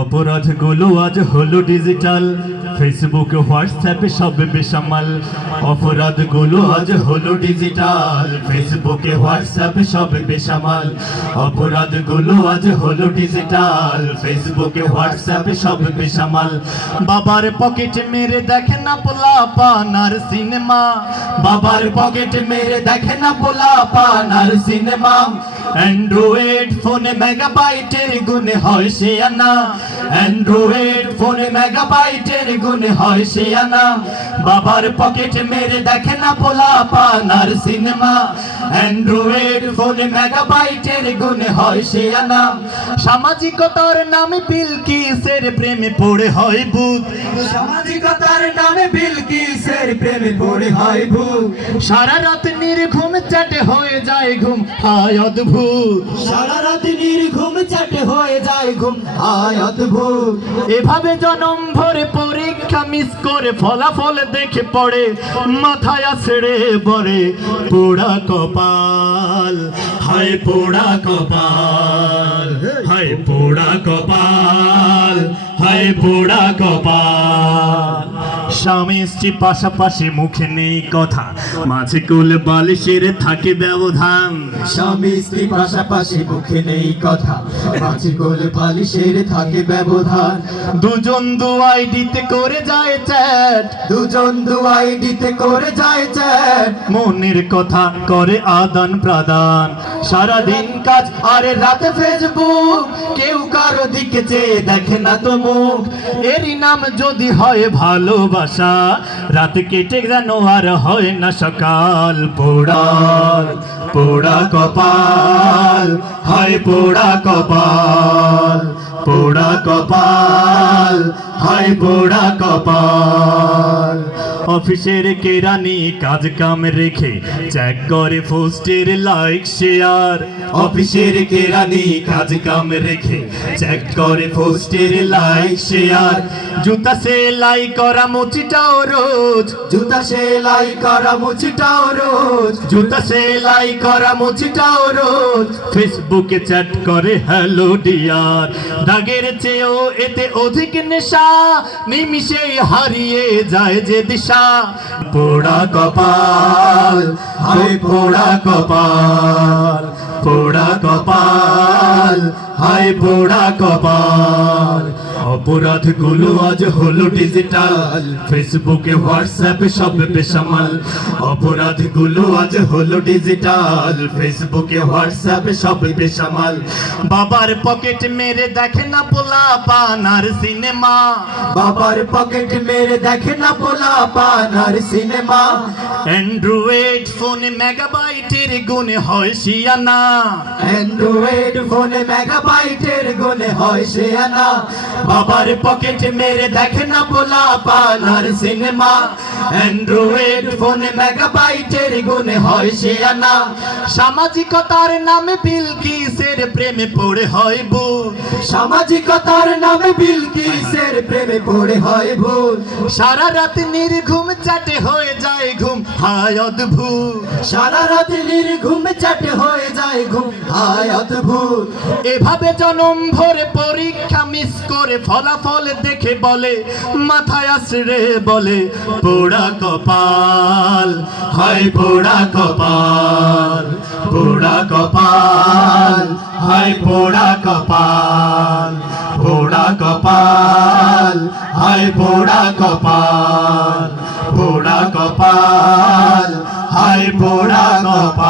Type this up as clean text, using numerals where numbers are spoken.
অপরাধগুলো আজ হলো ডিজিটাল, ফেসবুকে হোয়াটসঅ্যাপে সব বেসামাল। অপরাধগুলো আজ হলো ডিজিটাল, ফেসবুকে হোয়াটসঅ্যাপে সব বেসামাল। অপরাধগুলো আজ হলো ডিজিটাল, ফেসবুকে হোয়াটসঅ্যাপে সব বেসামাল। বাবার পকেট মেরে দেখে না পোলা পানার সিনেমা, বাবার পকেট মেরে দেখে না পোলা পানার সিনেমা। অ্যান্ড্রয়েড ফোনে মেগাবাইটের গুণে হয় সে আনা, অ্যান্ড্রয়েড ফোনে মেগাবাইটের গুণে হয় সে আনা। বাবার পকেট মেরে দেখে না পোলা পানার সিনেমা, অ্যান্ড্রয়েড ফোনে মেগাবাইটের গুণে হয় সে আনা। সামাজিকতার নামে বিলকিসের প্রেমে পড়ে হয় ভূত, সামাজিকতার নামে বিলকিসের প্রেমে পড়ে হয় ভূত। সারা রাত নির্ঘুম চ্যাটে হয়ে যায় ঘুম, হায় অদ্ভুত। সারা রাত নির্ঘুম চ্যাটে হয়ে যায় ঘুম, হায় অদ্ভুত। এভাবে জনম ভরে পরীক্ষা মিস করে ফলাফল দেখে পড়ে মাথায় ছেড়ে পড়ে পোড়া কপাল, হায় পোড়া কপাল, হায় পোড়া কপাল, হায় পোড়া কপাল। স্বামী স্ত্রী পাশাপাশি মুখে নেই কথা, মাঝে কোল বালিশের থাকে ব্যবধান। স্বামী স্ত্রী পাশাপাশি মুখে নেই কথা, মাঝে কোল বালিশের থাকে ব্যবধান। দুজন দু আইডিতে করে যায় চ্যাট, দুজন দু আইডিতে করে যায় চ্যাট। মনের কথা করে আদান প্রদান। সারাদিন কাজ আর রাতে ফেসবুক, কেউ কারো দিকে চেয়ে দেখে না তো মুখ। এরই নাম যদি হয় ভালোবাসা, রাত কেটে যেন আর হয় না সকাল। পোড়া পোড়া কপাল, হায় পোড়া কপাল, পোড়া কপাল, হায় পোড়া কপাল। অফিসের কেরানি কাজ কাম রেখে চেক করে পোস্টের লাইক শেয়ার, অফিসের কেরানি কাজ কাম রেখে চেক করে পোস্টের লাইক শেয়ার। জুতা সেলাই করা মুচিটাও রোজ, জুতা সেলাই করা মুচিটাও রোজ, জুতা সেলাই করা মুচিটাও রোজ। ফেসবুকে চ্যাট করে হ্যালো ডিয়ার, দাগের চেয়েও এতে অধিক নেশা, নিমিষেই হারিয়ে যায় যে দিশা। পোড়া কপাল, হায় পোড়া কপাল, পোড়া কপাল, হায় পোড়া কপাল। অপরাধগুলো আজ হলো ডিজিটাল, ফেসবুকে হোয়াটসঅ্যাপে সব বেসামাল। অপরাধগুলো আজ হলো ডিজিটাল, ফেসবুকে হোয়াটসঅ্যাপে সব বেসামাল। বাবার পকেট মেরে দেখে না পোলা পানার সিনেমা, বাবার পকেট মেরে দেখে না পোলা পানার সিনেমা। অ্যান্ড্রয়েড ফোনে মেগাবাইটের গুণে হয় শিয়ানা, অ্যান্ড্রয়েড ফোনে মেগাবাইটের গুণে হয় সে আনা। বাবার পকেট মেরে দেখে না পোলা পানার সিনেমা, অ্যান্ড্রয়েড ফোনে মেগাবাইটের গুণে হয় শিয়ানা। সামাজিকতার নামে বিলকিসের প্রেমে পড়ে হয় ভূত, সামাজিকতার নামে বিলকিসের প্রেমে পড়ে হয় ভুল। সারা রাত নির্ঘুম চ্যাটে হয়ে যায় ঘুম, হায় অদ্ভুত। সারা রাত নির্ঘুম চ্যাটে হয়ে যায় ঘুম, হায় অদ্ভুত। এভাবে জনম ভরে পরীক্ষা মিস করে ফলাফল দেখে বলে মাথায় আসরে বলে পোড়া কপাল, হায় পোড়া কপাল, পোড়া কপাল, হায় পোড়া কপাল, পোড়া কপাল, হায় পোড়া কপাল, পোড়া কপাল, হায় পোড়া কপাল।